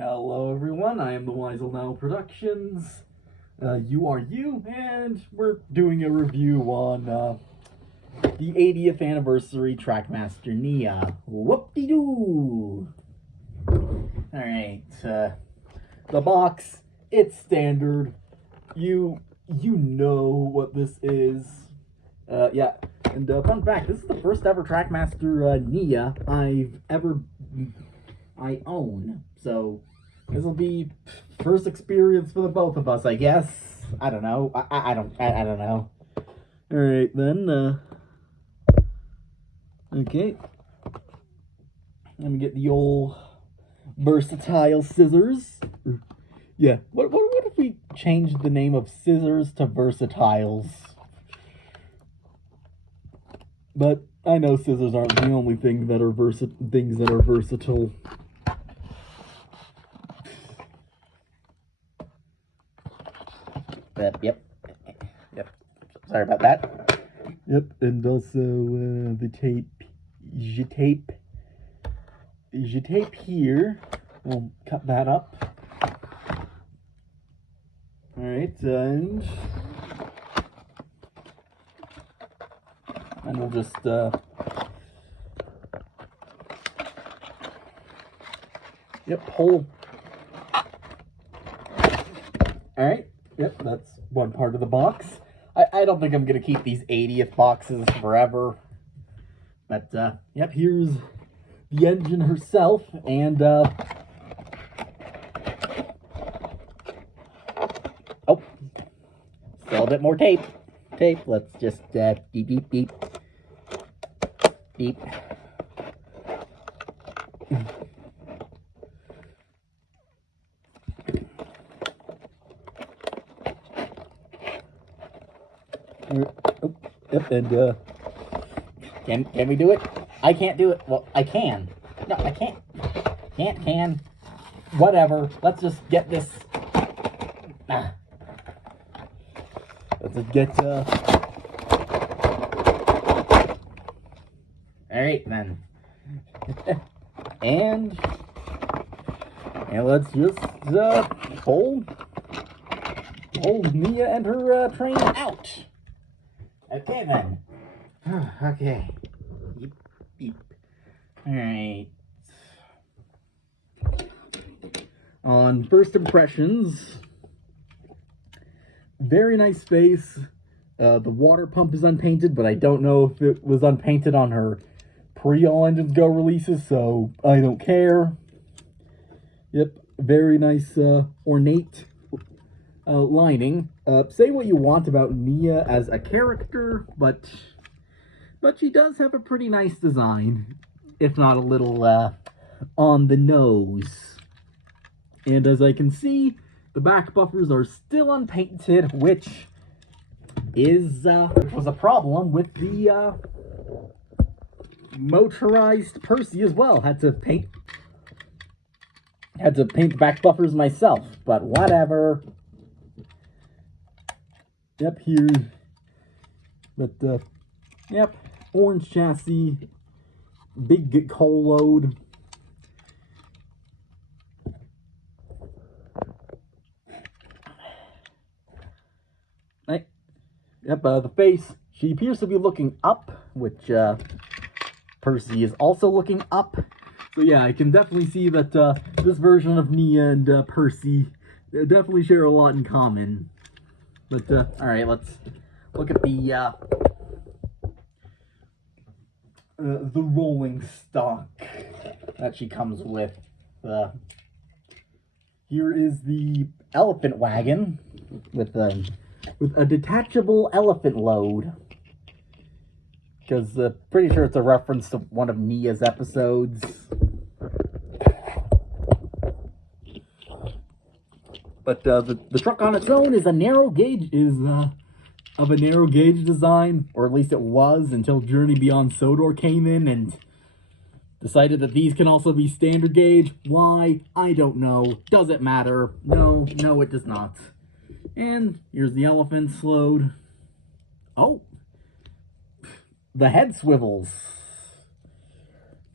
Hello everyone, I am the Weisel Now Productions. You are you, and we're doing a review on the 80th anniversary Trackmaster Nia. Whoop-de-doo! Alright, the box, it's standard. You know what this is. Yeah, and fun fact, this is the first ever Trackmaster Nia I own, so this will be first experience for the both of us, I guess. I don't know. I don't know. All right then. Okay. Let me get the old versatile scissors. Yeah. What if we changed the name of scissors to versatiles? But I know scissors aren't the only thing that are versatile. Yep. Sorry about that. Yep, and also the tape here. We'll cut that up. All right, and we'll just pull. All right. Yep, that's one part of the box. I don't think I'm going to keep these 80th boxes forever. But, yep, here's the engine herself, and, oh, still a bit more tape. Let's just, beep. Oh, yep, and can we do it? I can't do it. Well, I can. No, I can't. Can. Whatever. Let's just get this. Let's just get. All right then. and let's just pull Nia and her train out. Okay then. Okay. Beep. Alright. On first impressions, very nice face. The water pump is unpainted, but I don't know if it was unpainted on her pre-All Engines Go releases, so I don't care. Yep, very nice ornate lining. Say what you want about Nia as a character, but she does have a pretty nice design, if not a little on the nose. And as I can see, the back buffers are still unpainted, which was a problem with the motorized Percy as well. Had to paint the back buffers myself, but whatever. Yep, here. But, yep, orange chassis, big coal load. Yep, the face, she appears to be looking up, which, Percy is also looking up. So yeah, I can definitely see that, this version of Nia and, Percy definitely share a lot in common. But, alright, let's look at the rolling stock that she comes with. Here is the elephant wagon with a detachable elephant load. Because pretty sure it's a reference to one of Nia's episodes. But the truck on its own is of a narrow gauge design, or at least it was until Journey Beyond Sodor came in and decided that these can also be standard gauge. Why? I don't know. Does it matter? No, it does not. And here's the elephant's load. Oh! The head swivels.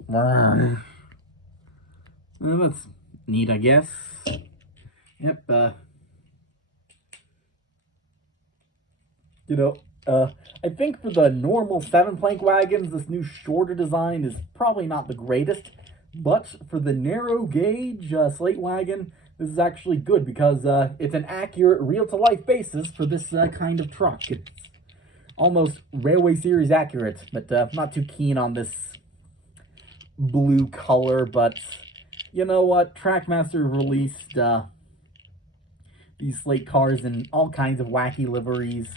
That's neat, I guess. Yep, you know, I think for the normal 7-plank wagons, this new shorter design is probably not the greatest. But for the narrow gauge slate wagon, this is actually good because it's an accurate real-to-life basis for this kind of truck. It's almost Railway Series accurate, but not too keen on this blue color. But you know what? Trackmaster released these slate cars in all kinds of wacky liveries.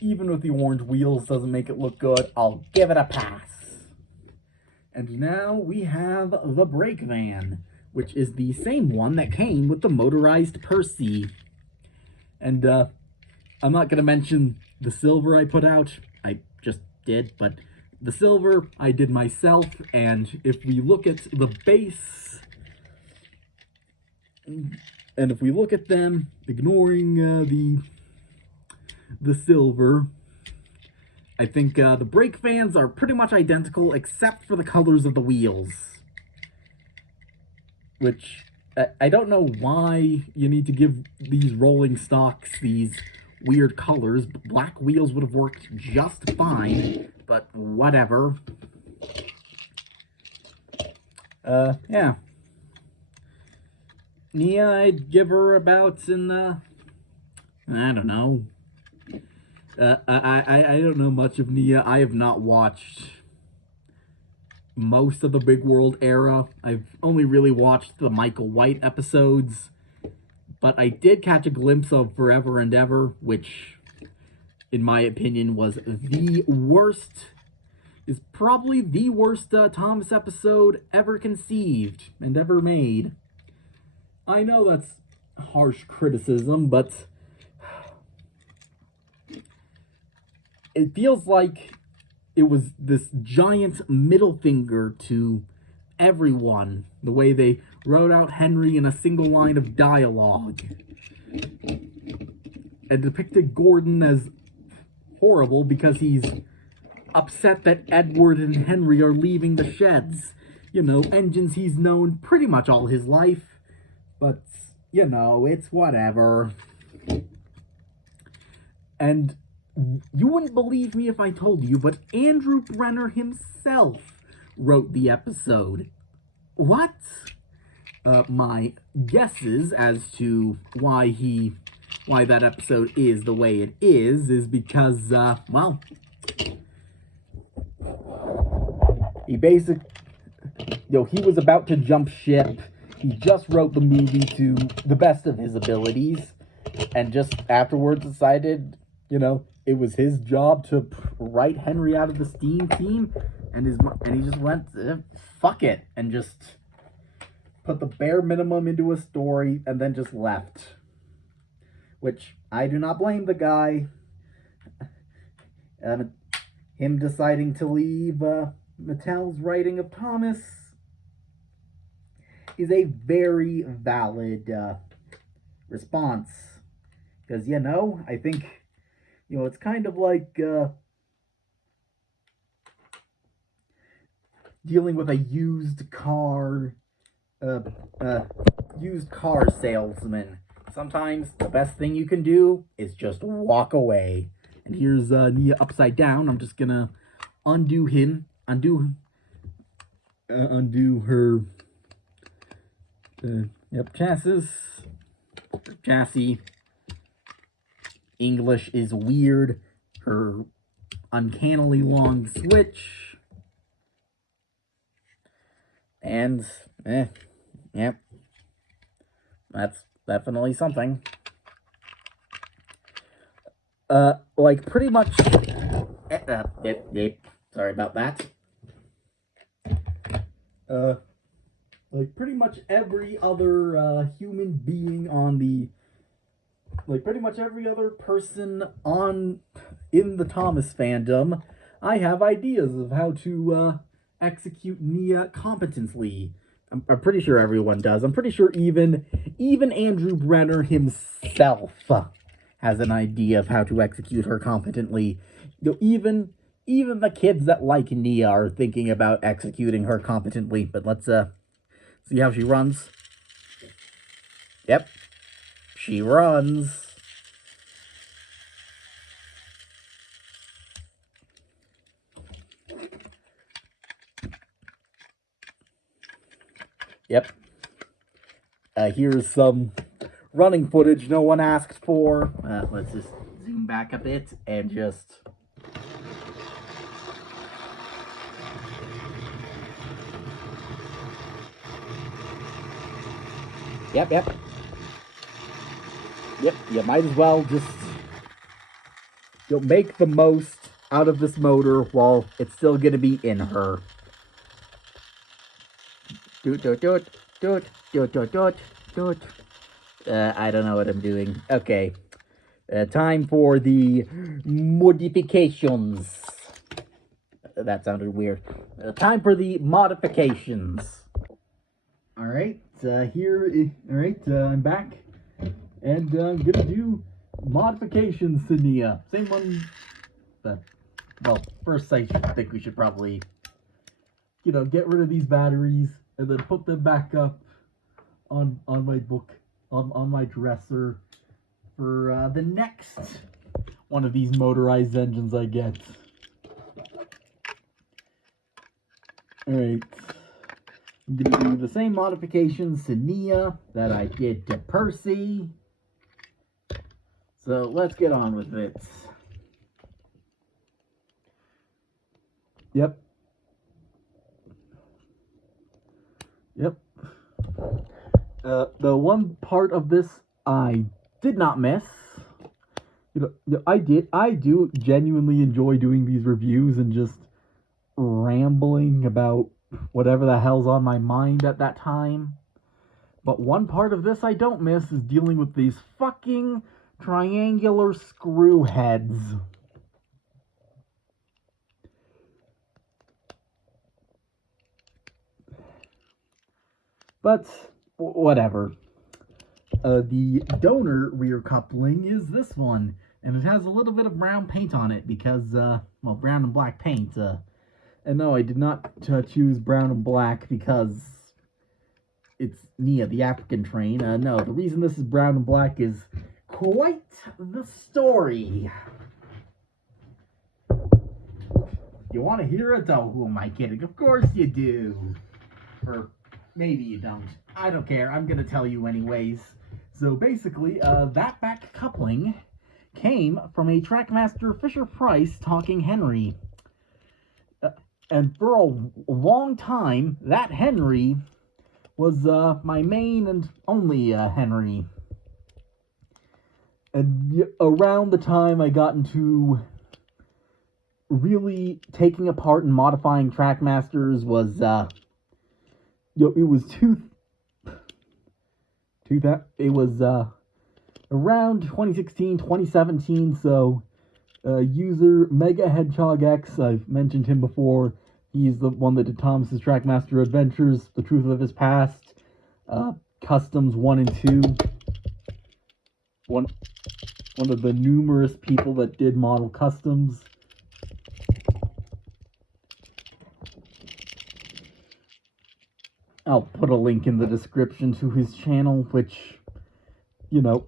Even with the orange wheels doesn't make it look good. I'll give it a pass. And now we have the brake van, which is the same one that came with the motorized Percy. And I'm not going to mention the silver I put out. I just did, but the silver I did myself. And if we look at the base, and if we look at them, ignoring the silver, I think the brake fans are pretty much identical except for the colors of the wheels. Which, I don't know why you need to give these rolling stocks these weird colors. Black wheels would have worked just fine, but whatever. Yeah. Nia, I'd give her about I don't know. I don't know much of Nia. I have not watched most of the Big World era. I've only really watched the Michael White episodes, but I did catch a glimpse of Forever and Ever, which, in my opinion, was the worst, is probably the worst Thomas episode ever conceived and ever made. I know that's harsh criticism, but it feels like it was this giant middle finger to everyone, the way they wrote out Henry in a single line of dialogue, and depicted Gordon as horrible because he's upset that Edward and Henry are leaving the sheds. You know, engines he's known pretty much all his life. But, you know, it's whatever. And you wouldn't believe me if I told you, but Andrew Brenner himself wrote the episode. What? My guesses as to why that episode is the way it is because, well, he he was about to jump ship. He just wrote the movie to the best of his abilities, and just afterwards decided, you know, it was his job to write Henry out of the Steam team, and he just went, fuck it, and just put the bare minimum into a story, and then just left. Which, I do not blame the guy. Him deciding to leave Mattel's writing of Thomas is a very valid response. Because, you know, I think, you know, it's kind of like dealing with a used car salesman. Sometimes the best thing you can do is just walk away. And here's Nia upside down. I'm just gonna undo her chassis. English is weird. Her uncannily long switch. And, yep. That's definitely something. Like, pretty much... sorry about that. Like, pretty much every other, human being on the... Like, pretty much every other person in the Thomas fandom, I have ideas of how to, execute Nia competently. I'm pretty sure everyone does. I'm pretty sure even Andrew Brenner himself has an idea of how to execute her competently. You know, even the kids that like Nia are thinking about executing her competently. But let's see how she runs. Yep, she runs. Yep. Here's some running footage no one asked for. Let's just zoom back a bit and just... Yep. Yep, you might as well just make the most out of this motor while it's still gonna be in her. I don't know what I'm doing. Okay. Time for the modifications. That sounded weird. Time for the modifications. Alright, I'm back. And I'm gonna do modifications to Nia. Same one, but, well, first I think we should probably, get rid of these batteries and then put them back up on my book, on my dresser for the next one of these motorized engines I get. Alright. I'm gonna do the same modifications to Nia that I did to Percy. So let's get on with it. Yep. The one part of this I did not miss. I do genuinely enjoy doing these reviews and just rambling about whatever the hell's on my mind at that time. But one part of this I don't miss is dealing with these fucking triangular screw heads. But whatever. The donor rear coupling is this one, and it has a little bit of brown paint on it because, well, brown and black paint. And no, I did not choose brown and black because it's Nia, the African train. No, the reason this is brown and black is quite the story. You want to hear it? Oh, who am I kidding? Of course you do. Or maybe you don't. I don't care. I'm going to tell you anyways. So basically, that back coupling came from a Trackmaster Fisher-Price Talking Henry. And for a long time, that Henry was my main and only Henry. And around the time I got into really taking apart and modifying Trackmasters was, it was around 2016, 2017, so user Mega Hedgehog X, I've mentioned him before. He's the one that did Thomas's Trackmaster Adventures, The Truth of His Past, Customs 1 and 2. One of the numerous people that did model customs. I'll put a link in the description to his channel, which, I'm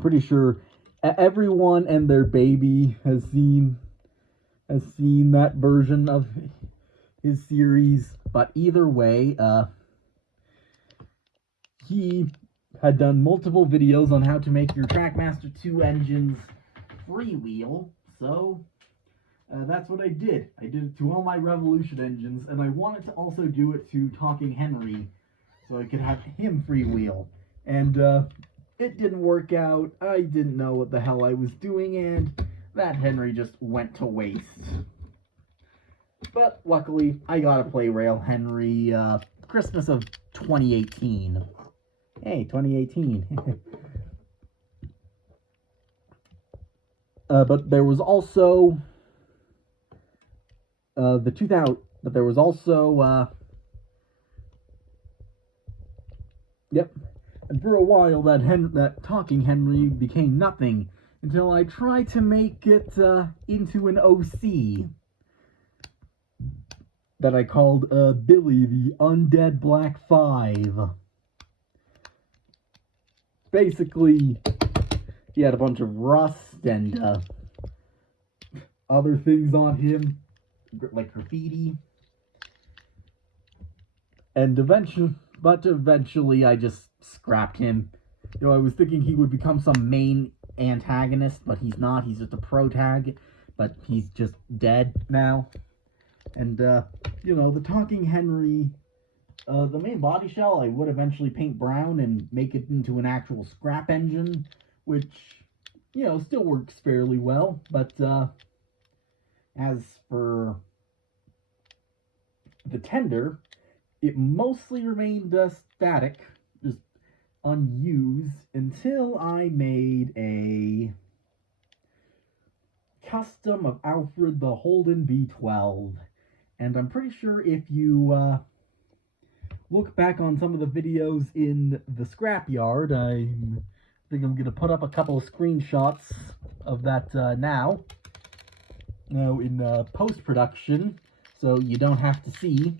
pretty sure everyone and their baby has seen that version of his series. But either way, he had done multiple videos on how to make your Trackmaster 2 engines freewheel, so that's what I did. I did it to all my Revolution engines, and I wanted to also do it to Talking Henry, so I could have him freewheel. And it didn't work out. I didn't know what the hell I was doing, and that Henry just went to waste. But luckily, I got a Play Rail Henry Christmas of 2018. Hey, 2018. But there was also and for a while that Talking Henry became nothing until I tried to make it into an OC that I called Billy the Undead Black 5. basically, he had a bunch of rust and other things on him, like graffiti. And eventually I just scrapped him. You know, I was thinking he would become some main antagonist, but he's not. He's just a protag, but he's just dead now. And, you know, the Talking Henry, the main body shell I would eventually paint brown and make it into an actual scrap engine, which, you know, still works fairly well. But, as for the tender, it mostly remained static, just unused, until I made a custom of Alfred the Holden B12. And I'm pretty sure if you look back on some of the videos in the scrapyard, I think I'm going to put up a couple of screenshots of that now in post-production, so you don't have to see.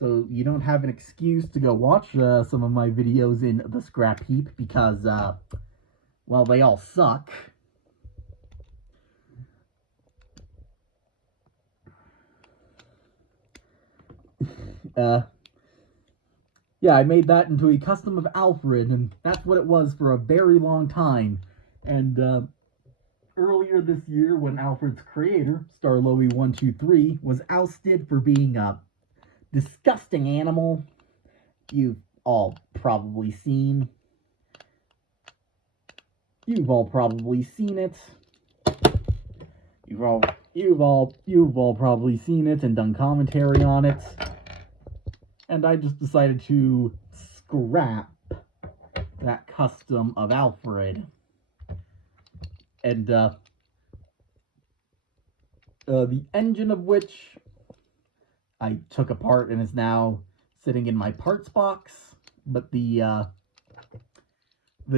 So you don't have an excuse to go watch some of my videos in the scrap heap because, well, they all suck. Yeah, I made that into a custom of Alfred, and that's what it was for a very long time. And, earlier this year, when Alfred's creator, Starlowy123, was ousted for being a disgusting animal you've all probably seen. You've all probably seen it. You've all probably seen it and done commentary on it. And I just decided to scrap that custom of Alfred. And the engine of which I took apart and is now sitting in my parts box. But the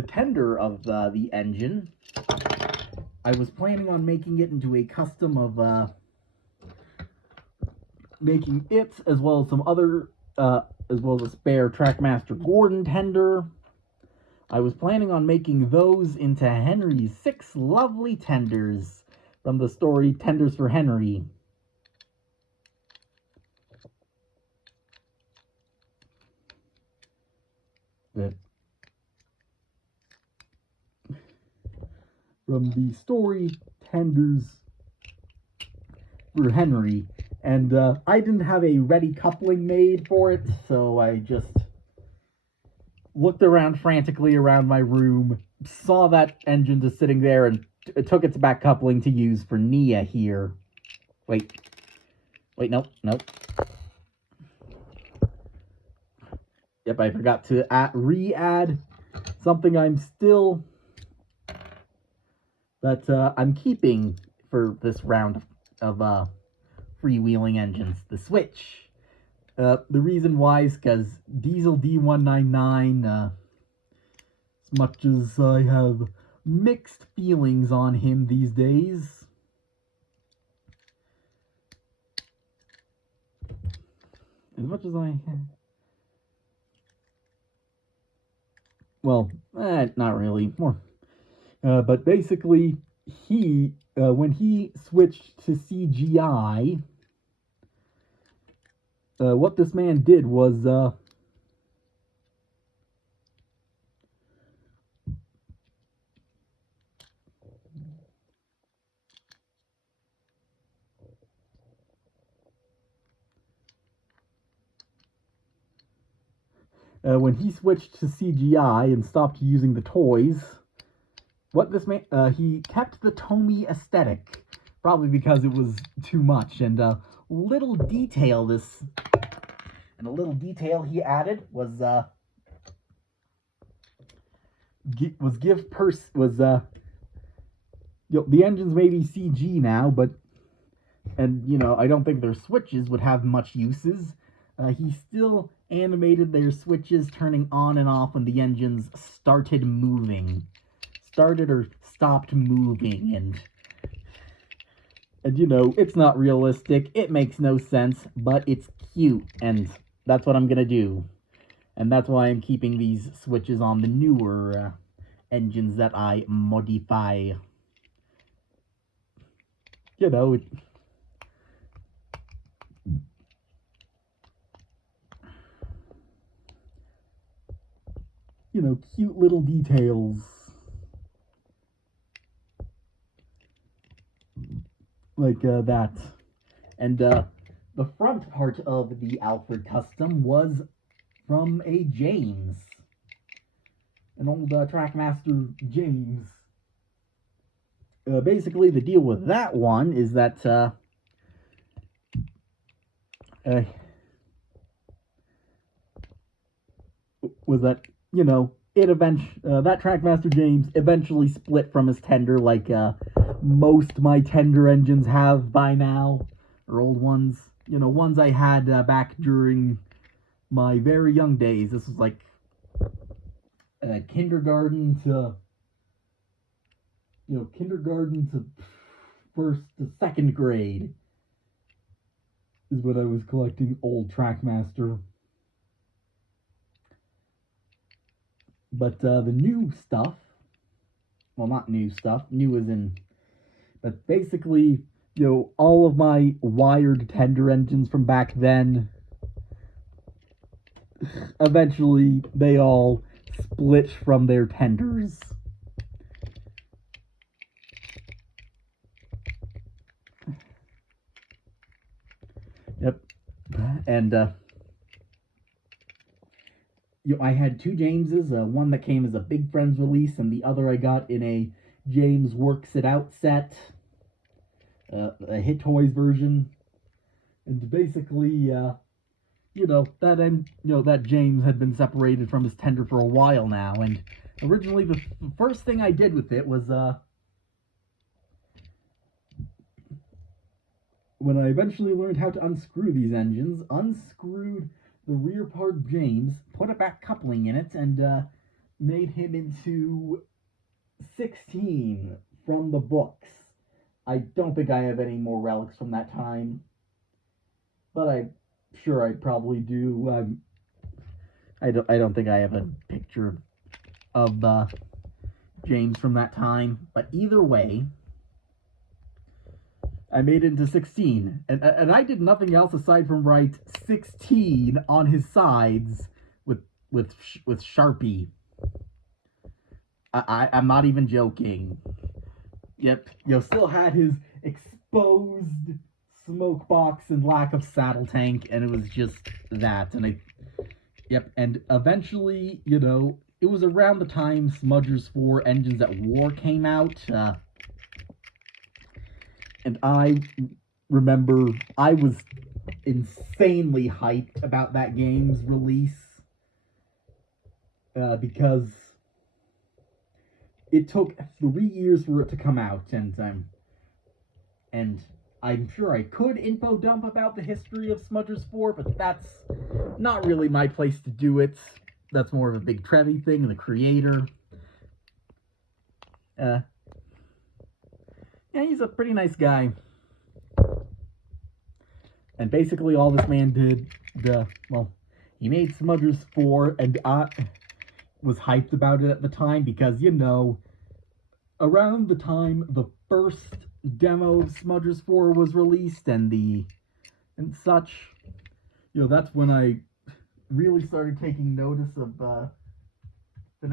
tender of the engine, I was planning on making it into a custom of making it as well as some other as well as a spare Trackmaster Gordon tender. I was planning on making those into Henry's 6 lovely tenders from the story Tenders for Henry. From the story Tenders for Henry. And I didn't have a ready coupling made for it, so I just looked around frantically around my room, saw that engine just sitting there, and took its back coupling to use for Nia here. Wait, nope. Yep, I forgot to re-add something I'm keeping for this round of freewheeling engines, the switch. The reason why is because Diesel D199, as much as I have mixed feelings on him these days, as much as I have, well, not really, more, but basically, he, when he switched to CGI, what this man did was, when he switched to CGI and stopped using the toys, what this man, he kept the Tomy aesthetic, probably because it was too much, and a little detail he added was, you know, the engines may be CG now, but, and, you know, I don't think their switches would have much uses. He still animated their switches turning on and off when the engines started or stopped moving, and you know, it's not realistic, it makes no sense, but it's cute, and that's what I'm gonna do. And that's why I'm keeping these switches on the newer engines that I modify. You know, cute little details like that. And the front part of the Alfred Custom was from a James, an old Trackmaster James. Basically, the deal with that one is that was that that Trackmaster James eventually split from his tender, like most of my tender engines have by now, or old ones. Ones I had back during my very young days. This was like kindergarten to first to second grade is when I was collecting old Trackmaster. But the new stuff, well, not new stuff, new as in, but basically, all of my wired tender engines from back then, eventually they all split from their tenders. Yep. And I had two Jameses, one that came as a Big Friends release, and the other I got in a James Works It Out set, a Hit Toys version. And basically, that James had been separated from his tender for a while now, and originally the first thing I did with it was, when I eventually learned how to unscrew these engines, unscrewed the rear part of James, put a back coupling in it, and made him into 16 from the books. I don't think I have any more relics from that time, but I'm sure I probably do. I don't think I have a picture of James from that time, but either way, I made it into 16, and I did nothing else aside from write 16 on his sides with Sharpie. I'm not even joking. Yep, still had his exposed smoke box and lack of saddle tank, and it was just that. And eventually, it was around the time Smudgers 4 Engines at War came out. And I remember I was insanely hyped about that game's release because it took 3 years for it to come out, and I'm sure I could info dump about the history of Smudgers 4, but that's not really my place to do it. That's more of a Big Trevi thing, the creator. Yeah, he's a pretty nice guy. And basically all this man did, he made Smudgers 4, and I was hyped about it at the time because, around the time the first demo of Smudgers 4 was released and such, that's when I really started taking notice of the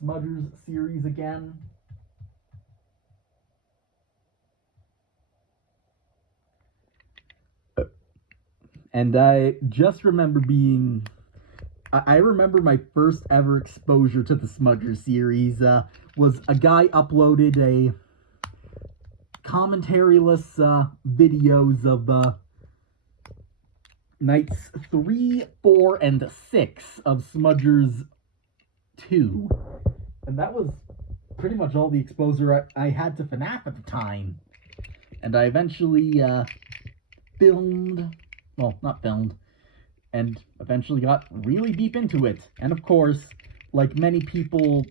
Smudgers series again. And I just remember I remember my first ever exposure to the Smudger series was a guy uploaded a commentary-less videos of nights 3, 4, and 6 of Smudgers 2. And that was pretty much all the exposure I had to FNAF at the time. And I eventually and eventually got really deep into it. And of course, like many people,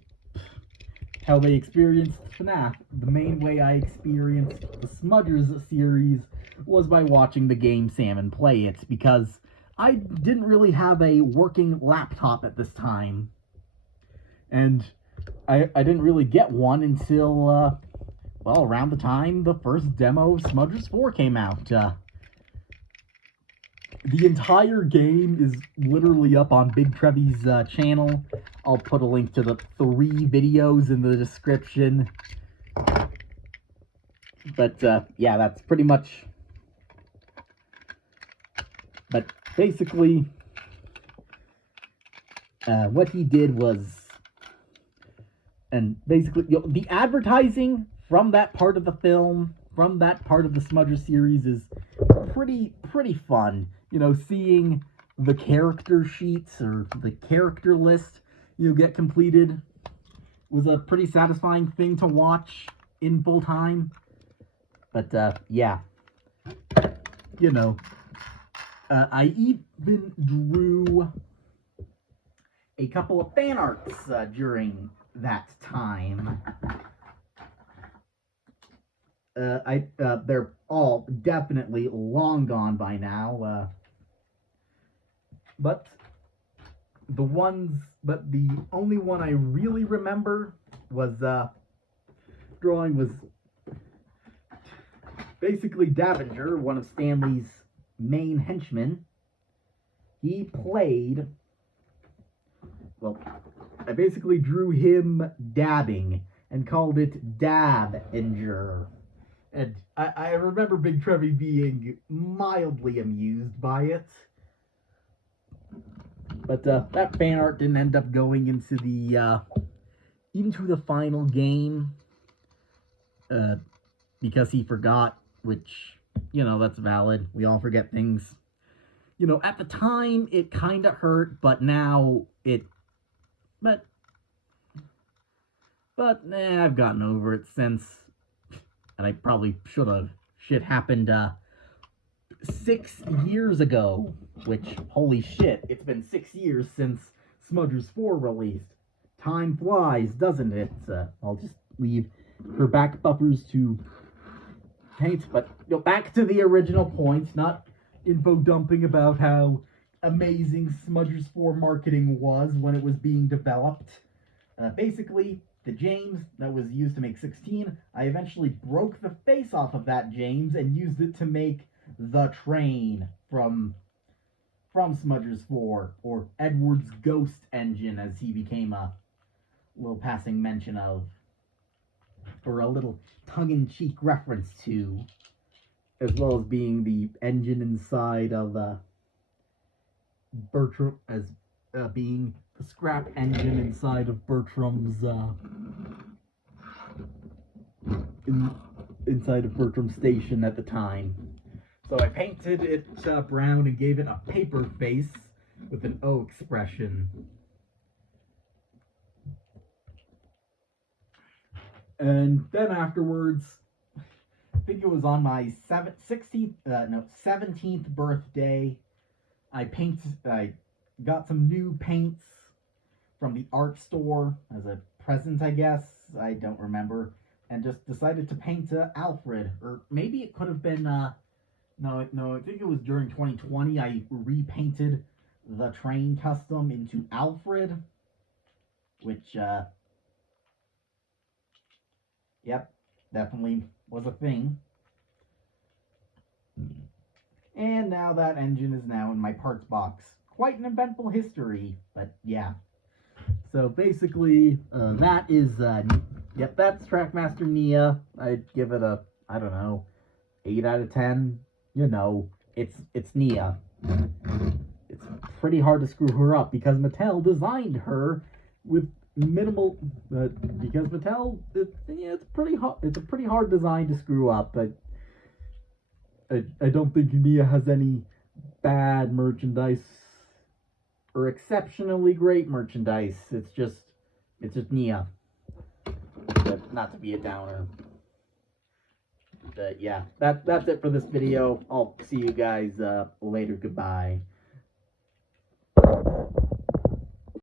how they experienced FNAF, the main way I experienced the Smudgers series was by watching the game Salmon play it, because I didn't really have a working laptop at this time. And I didn't really get one until, well, around the time the first demo of Smudgers 4 came out. The entire game is literally up on Big Trevi's channel. I'll put a link to the 3 videos in the description. But, yeah, that's pretty much... But basically, what he did was... And basically, the advertising from that part of the film, from that part of the Smudger series is pretty fun. You know, seeing the character sheets or the character list get completed was a pretty satisfying thing to watch in full time. But, yeah. You know, I even drew a couple of fan arts during that time. They're all definitely long gone by now. But the only one I really remember was drawing was basically Davinger, one of Stanley's main henchmen. He played, well, I basically drew him dabbing and called it Dabinger. And I remember Big Trevi being mildly amused by it. But that fan art didn't end up going into the final game. Because he forgot, which, that's valid. We all forget things. At the time, it kind of hurt, but now it... But I've gotten over it since, and I probably should have. Shit happened 6 years ago, which, holy shit, it's been 6 years since Smudgers 4 released. Time flies, doesn't it? I'll just leave her back buffers to paint, but back to the original point, not info dumping about how amazing Smudgers 4 marketing was when it was being developed. Basically, the James that was used to make 16, I eventually broke the face off of that James and used it to make the train from Smudgers 4, or Edward's ghost engine, as he became a little passing mention of, or a little tongue-in-cheek reference to, as well as being the engine inside of Bertram, as being the scrap engine inside of Bertram's inside of Bertram's station at the time. So I painted it brown and gave it a paper face with an O expression. And then afterwards, I think it was on my 17th birthday, I got some new paints from the art store as a present, I guess. I don't remember. And just decided to paint Alfred. Or maybe it could have been, no, I think it was during 2020. I repainted the train custom into Alfred. Which, yep, definitely was a thing. And now that engine is now in my parts box. Quite an eventful history, but yeah. So basically, that is, yep, that's Trackmaster Nia. I'd give it a, I don't know, 8 out of 10. It's Nia. It's pretty hard to screw her up because Mattel designed her with minimal, because Mattel, it's pretty hard. It's a pretty hard design to screw up, but I don't think Nia has any bad merchandise or exceptionally great merchandise. It's just Nia. But not to be a downer. But yeah, that's it for this video. I'll see you guys later. Goodbye.